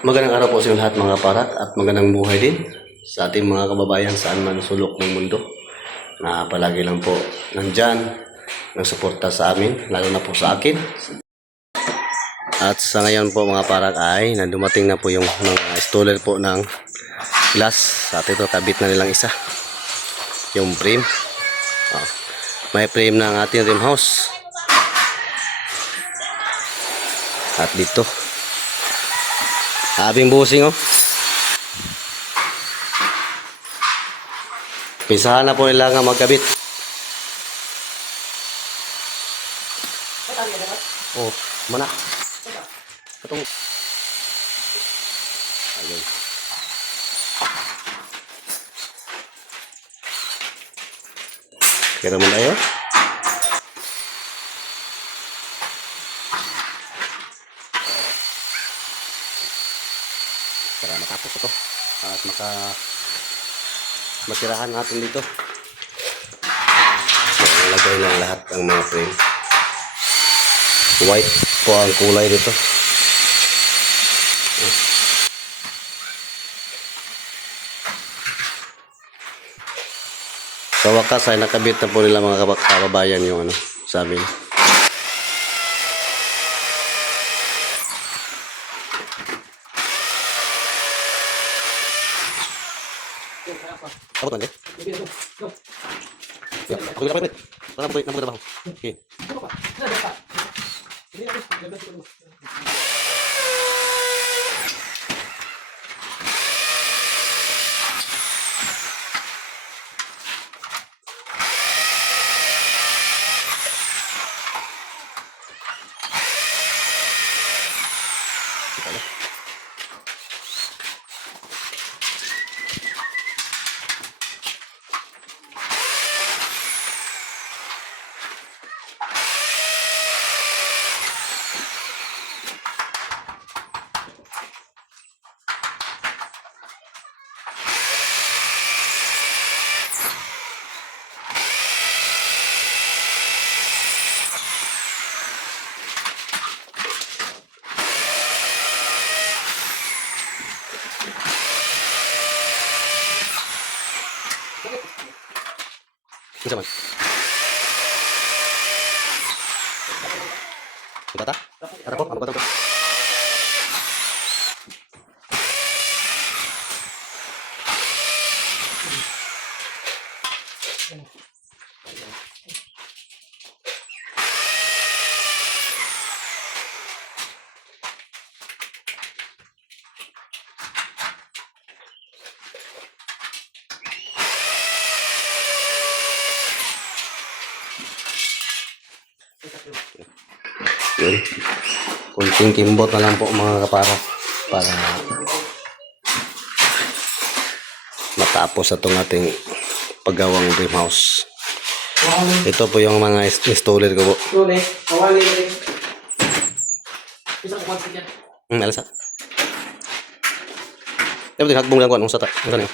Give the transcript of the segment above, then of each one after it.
Magandang araw po sa lahat mga parat at magandang buhay din sa ating mga kababayan saan man sulok ng mundo na palagi lang po nandyan ng suporta sa amin, lalo na po sa akin. At sa ngayon po mga parat ay dumating na po yung mga installer po ng glass. At ito kabit na nilang isa, yung frame. May frame ng ating rim house. At dito abing busing pisahan na po nila nga magkabit. Oh, mana? Katong ayun. Kaya naman tayo. Para matapos ito at matirahan natin dito. Nalagay lang lahat ang mga frame. White po ang kulay dito. Sa wakas ay nakabit na po nila mga kababayan yung sabi niya. Apa tuan deh? Ya, aku dapat duit. Mana duit? Nama berapa? Oke. Bisa man. Bata? Ada po? Apa bata po? Yun. Kunting kimbot na lang po mga kapara para matapos itong ating paggawang dream house. Ito po yung mga installer ko po. Alasa. Dapat hagbong lang ko anong sata. Ano yun?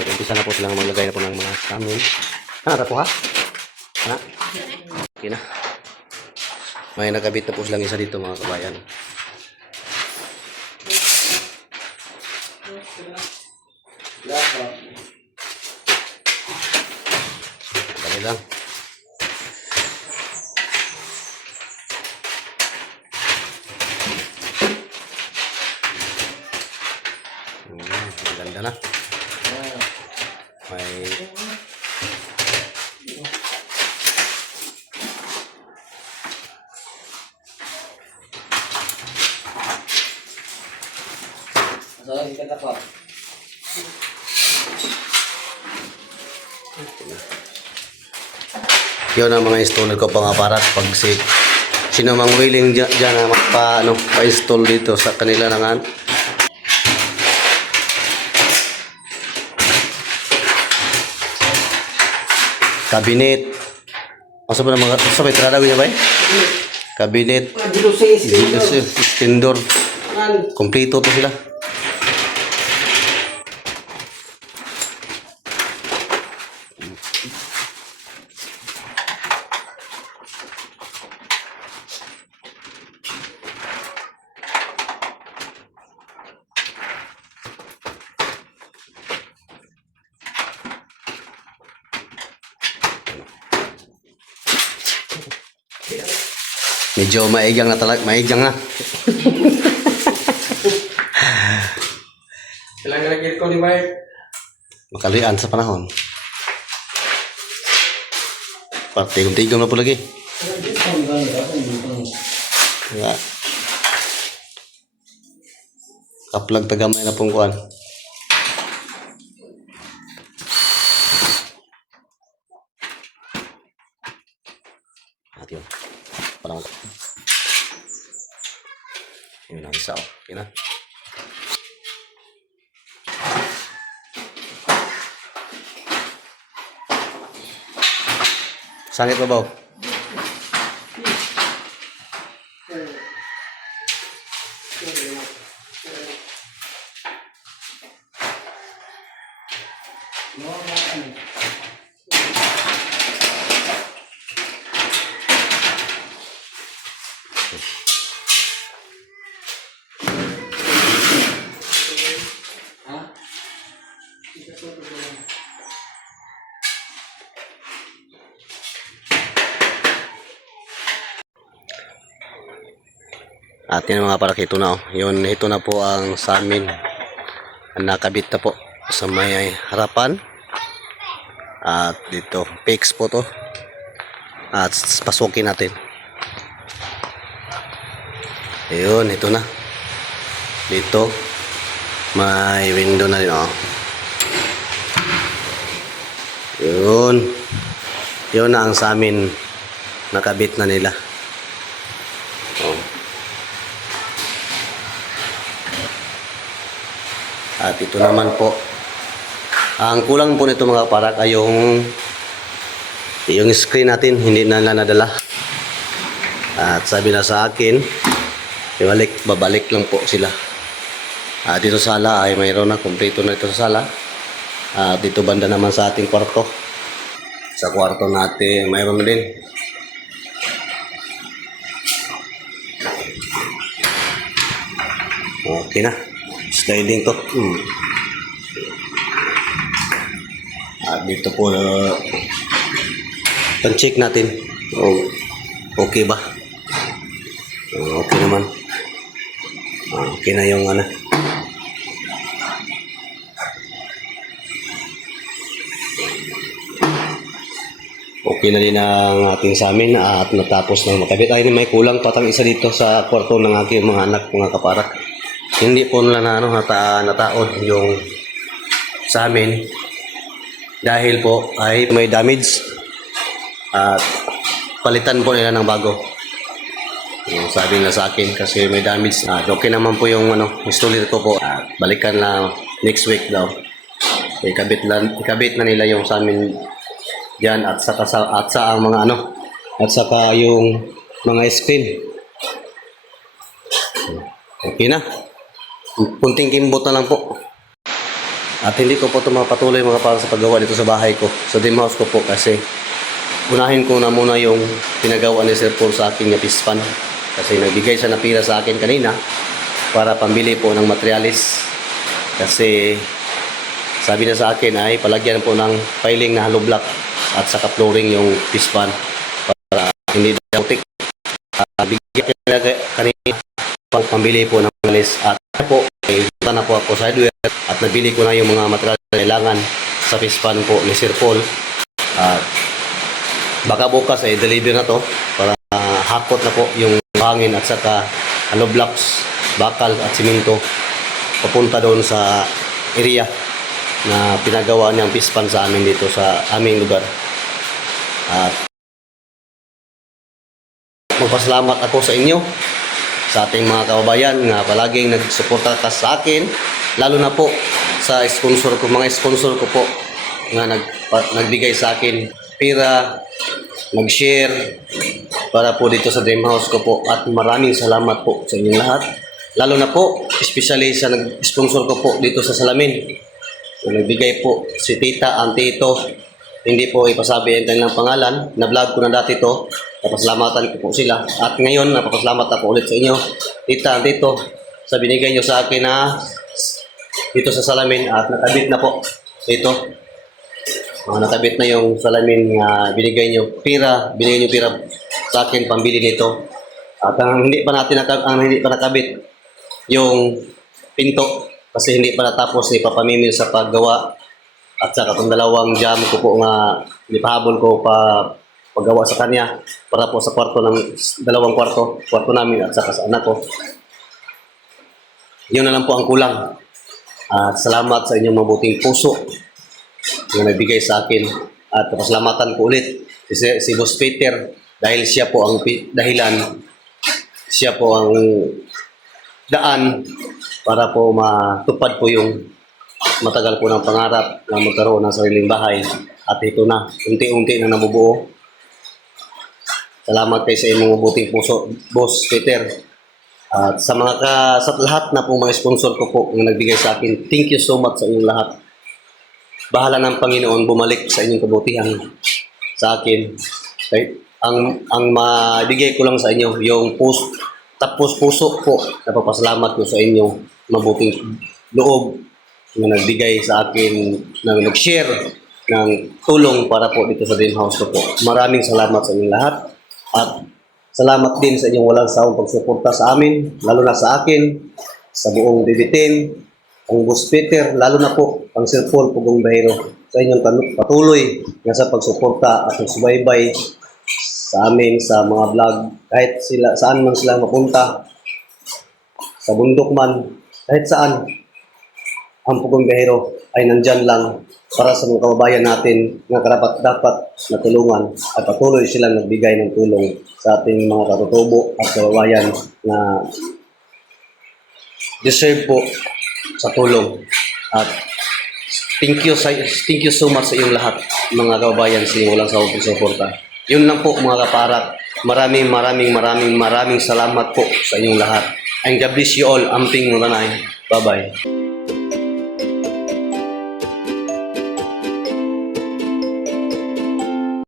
Umpisa na po silang maglagay na po ng mga kamin. Ano po ha? Ha? Okay na. May nakabit na po silang isa dito mga kabayan. Dali lang. Ganda na. May Masalah kita dapat. Yun ang mga installer ko pa nga para pag sino mang willing dyan na pa-install dito sa kanila nangan. Cabinet. Asa ba na mga sa may trada niya ba eh? Cabinet. Extendor. Kompleto to sila. Medyo maigang na talaga, maigang na. Kailangan lagi ko ni Mike. Makalian sa panahon. Tigom-tigom na po lagi. Ya. Kaplag tagamay na pong kuhan. At yun. Parang yun ang isa. Okay na. Sangit ba ba? At yan mga parak, ito na oh. Yun, ito na po ang sa amin. Ang nakabit na po sa may harapan. At dito, fix po to. At pasukin natin. Ayun, ito na. Dito, may window na rin oh. Yun. Yun na ang sa amin. Nakabit na nila. Oh. At ito naman po, ang kulang po nito mga parak ay yung screen natin, hindi na nadala. At sabi na sa akin, babalik lang po sila. At dito sa sala ay mayroon na, kompleto na ito sa sala. At dito banda naman sa ating kwarto. Sa kwarto natin, mayroon na din. Okay na. Sliding to. At dito po pan-check natin. Okay ba? Okay naman. Okay na yung ano. Okay na din ang ating sa amin at natapos na makabit. Ay, may kulang patang isa dito sa kwarto ng aking mga anak, mga kaparak. Hindi po nila nataod yung sa amin dahil po ay may damage at palitan po nila ng bago. Yung sabi na sa akin kasi may damage. Okay naman po yung installer ko po. Balikan na next week daw. Ikabit na nila yung sa amin diyan at sa ang mga at saka yung mga screen. Okay na. Kunting kimbot na lang po. At hindi ko po ito mapatuloy mga para sa paggawa dito sa bahay ko. Sa dream house ko po kasi unahin ko na muna yung pinagawa ni Sir Paul sa akin na pispan. Kasi nagbigay siya na pira sa akin kanina para pambili po ng materialis. Kasi sabi na sa akin ay palagyan po ng piling na hollow block at saka flooring yung pispan para hindi daw putik. Bigyan ko kanina pang pambili po ng materialis at po punta na po ako sa hardware at nabili ko na yung mga material na kailangan sa pispan po ni Sir Paul. At baka bukas ay deliver na to para hakot na po yung hangin at saka hollow blocks, bakal at simento papunta doon sa area na pinagawa niyang pispan sa amin dito sa aming lugar. At magpasalamat ako sa inyo, sa ating mga kababayan na palaging nagsuporta ka sa akin, lalo na po sa sponsor ko, mga sponsor ko po na nagbigay sa akin pera, nag-share para po dito sa dream house ko po, at maraming salamat po sa inyong lahat, lalo na po especially sa nag-sponsor ko po dito sa salamin na nagbigay po, si tita, ang tito, hindi po ipasabi ang kanilang pangalan, na vlog ko na dati to, napasalamatan ko po sila, at ngayon napapasalamat ako ulit sa inyo, tita, ang tito, sa binigay nyo sa akin na dito sa salamin, at nakabit na po dito. Nakabit na yung salamin na binigay nyo pira sa akin pambili nito. At ang hindi pa nakabit yung pinto kasi hindi pa natapos ni Papa Mimil sa paggawa, at saka itong dalawang jam ko po nga nipahabol ko pa paggawa sa kanya para po sa kwarto ng dalawang kwarto namin at saka sa anak ko. Yun na lang po ang kulang. At salamat sa inyong mabuting puso na nagbigay sa akin, at pasalamatan ko ulit si Boss Peter dahil siya po ang dahilan, siya po ang daan para po matupad po yung matagal po ng pangarap na magkaroon ng sariling bahay, at ito na, unti-unti na nabubuo. Salamat kayo sa inyong mabuting puso, Boss Peter. At sa sa lahat na po mga sponsor ko po na nagbigay sa akin, thank you so much sa inyong lahat. Bahala ng Panginoon bumalik sa inyong kabutihan sa akin. Okay? Ang mabigay ko lang sa inyo, yung tapos puso po, napapasalamat ko sa inyo, mabuting loob na nagbigay sa akin, na nag-share ng tulong para po dito sa dream house ko po. Maraming salamat sa inyong lahat, at salamat din sa inyong walang sawang pagsuporta sa amin, lalo na sa akin, sa buong BB10, ang Boss Peter, lalo na po ang Sir Paul Pugong Bahero, sa inyong patuloy na sa pagsuporta at subaybay sa amin sa mga vlog, kahit saan man sila mapunta, sa bundok man, kahit saan, ang Pugong Bahero ay nandyan lang para sa mga kababayan natin na karapat-dapat na tulungan, at patuloy silang nagbigay ng tulong sa ating mga katutubo at kababayan na deserve po sa tulong. At thank you so much sa iyong lahat, mga kababayan, sa iyong walang sawang suporta. Yun lang po mga kaparak. Maraming salamat po sa inyong lahat. And God bless you all. Amping Muranay. Bye-bye.